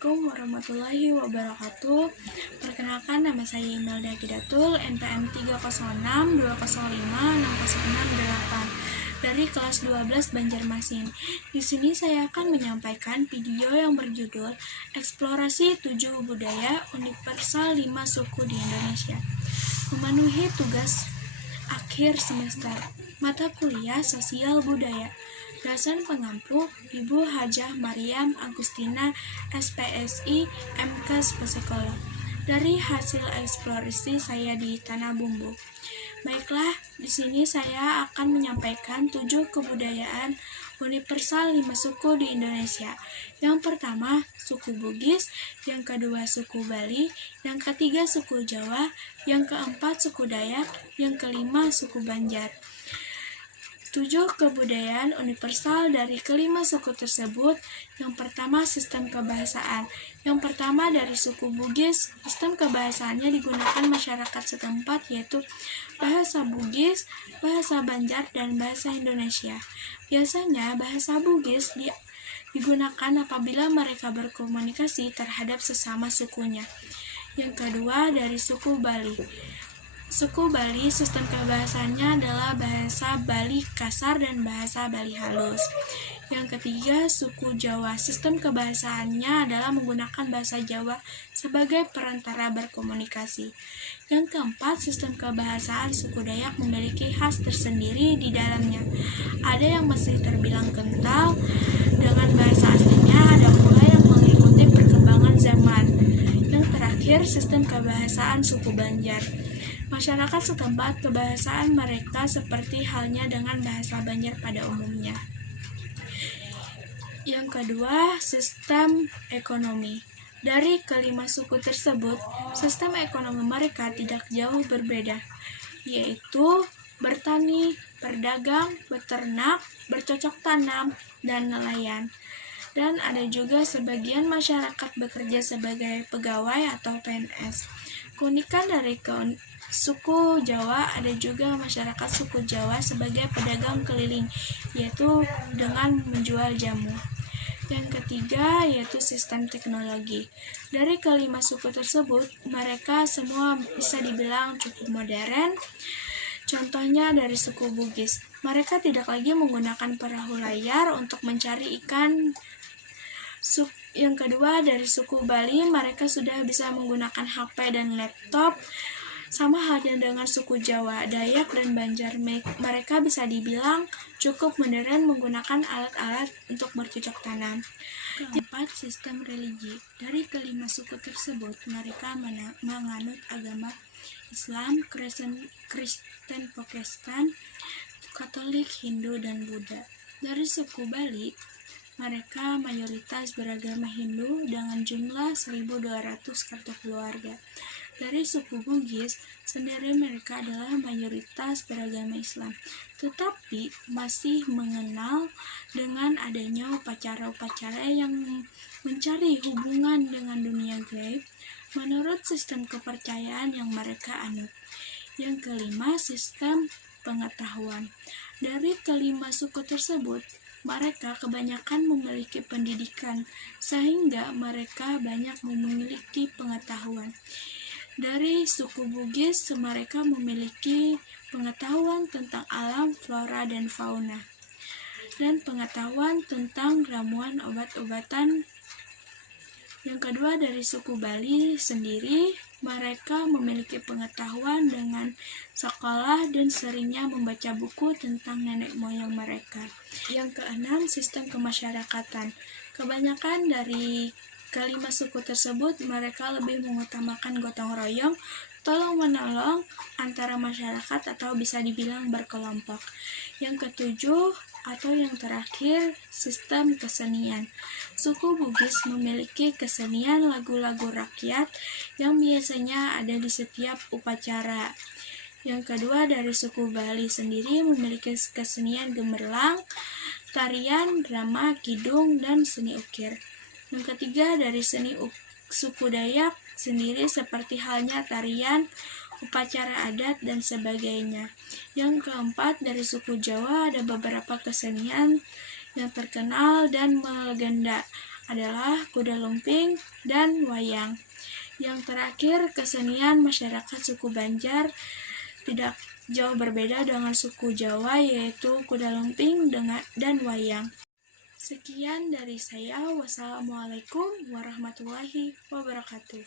Assalamualaikum warahmatullahi wabarakatuh. Perkenalkan, nama saya Imelda Kidatul, NPM 306-205-6068 dari kelas 12 Banjarmasin. Di sini saya akan menyampaikan video yang berjudul Eksplorasi 7 Budaya Universal 5 Suku di Indonesia. Memenuhi tugas akhir semester, mata kuliah Sosial Budaya. Dosen pengampu Ibu Hajah Mariam Agustina, SPSI, MKes Psikolog. Dari hasil eksplorasi saya di Tanah Bumbu. Baiklah, di sini saya akan menyampaikan 7 kebudayaan universal 5 suku di Indonesia. Yang pertama, suku Bugis, yang kedua suku Bali, yang ketiga suku Jawa, yang keempat suku Dayak, yang kelima suku Banjar. 7 kebudayaan universal dari kelima suku tersebut. Yang pertama, sistem kebahasaan. Yang pertama dari suku Bugis, sistem kebahasaannya digunakan masyarakat setempat, yaitu bahasa Bugis, bahasa Banjar, dan bahasa Indonesia. Biasanya bahasa Bugis digunakan apabila mereka berkomunikasi terhadap sesama sukunya. Yang kedua dari suku Bali. Suku Bali, sistem kebahasaannya adalah bahasa Bali kasar dan bahasa Bali halus. Yang ketiga, suku Jawa. Sistem kebahasaannya adalah menggunakan bahasa Jawa sebagai perantara berkomunikasi. Yang keempat, sistem kebahasaan suku Dayak memiliki khas tersendiri di dalamnya. Ada yang masih terbilang kental dengan bahasa aslinya, ada pula yang mengikuti perkembangan zaman. Yang terakhir, sistem kebahasaan suku Banjar. Masyarakat setempat kebahasaan mereka seperti halnya dengan bahasa Banjar pada umumnya. Yang kedua, sistem ekonomi. Dari kelima suku tersebut, sistem ekonomi mereka tidak jauh berbeda, yaitu bertani, berdagang, beternak, bercocok tanam, dan nelayan. Dan ada juga sebagian masyarakat bekerja sebagai pegawai atau PNS. Keunikan dari suku Jawa, ada juga masyarakat suku Jawa sebagai pedagang keliling, yaitu dengan menjual jamu. Yang ketiga yaitu sistem teknologi. Dari kelima suku tersebut, mereka semua bisa dibilang cukup modern. Contohnya dari suku Bugis, mereka tidak lagi menggunakan perahu layar untuk mencari ikan. Yang kedua dari suku Bali, mereka sudah bisa menggunakan HP dan laptop. Sama halnya dengan suku Jawa, Dayak, dan Banjar, mereka bisa dibilang cukup modern menggunakan alat-alat untuk bercocok tanam. Keempat, sistem religi. Dari kelima suku tersebut, mereka menganut agama Islam, Kristen Protestan, Katolik, Hindu, dan Buddha. Dari suku Bali, mereka mayoritas beragama Hindu dengan jumlah 1.200 kartu keluarga. Dari suku Bugis sendiri, mereka adalah mayoritas beragama Islam, tetapi masih mengenal dengan adanya upacara-upacara yang mencari hubungan dengan dunia gaib menurut sistem kepercayaan yang mereka anut. Yang kelima, sistem pengetahuan. Dari kelima suku tersebut, mereka kebanyakan memiliki pendidikan, sehingga mereka banyak memiliki pengetahuan. Dari suku Bugis, mereka memiliki pengetahuan tentang alam, flora, dan fauna, dan pengetahuan tentang ramuan obat-obatan. Yang kedua, dari suku Bali sendiri, mereka memiliki pengetahuan dengan sekolah dan seringnya membaca buku tentang nenek moyang mereka. Yang keenam, sistem kemasyarakatan. Kebanyakan dari kelima suku tersebut, mereka lebih mengutamakan gotong royong, tolong-menolong antara masyarakat atau bisa dibilang berkelompok. Yang ketujuh atau yang terakhir, sistem kesenian. Suku Bugis memiliki kesenian lagu-lagu rakyat yang biasanya ada di setiap upacara. Yang kedua dari suku Bali sendiri memiliki kesenian gemerlang, tarian, drama, kidung, dan seni ukir. Yang ketiga dari suku Dayak sendiri seperti halnya tarian, upacara adat, dan sebagainya. Yang keempat dari suku Jawa ada beberapa kesenian yang terkenal dan melegenda. adalah kuda lumping dan wayang. Yang terakhir, kesenian masyarakat suku Banjar tidak jauh berbeda dengan suku Jawa, yaitu kuda lumping dan wayang. Sekian dari saya. Wassalamualaikum warahmatullahi wabarakatuh.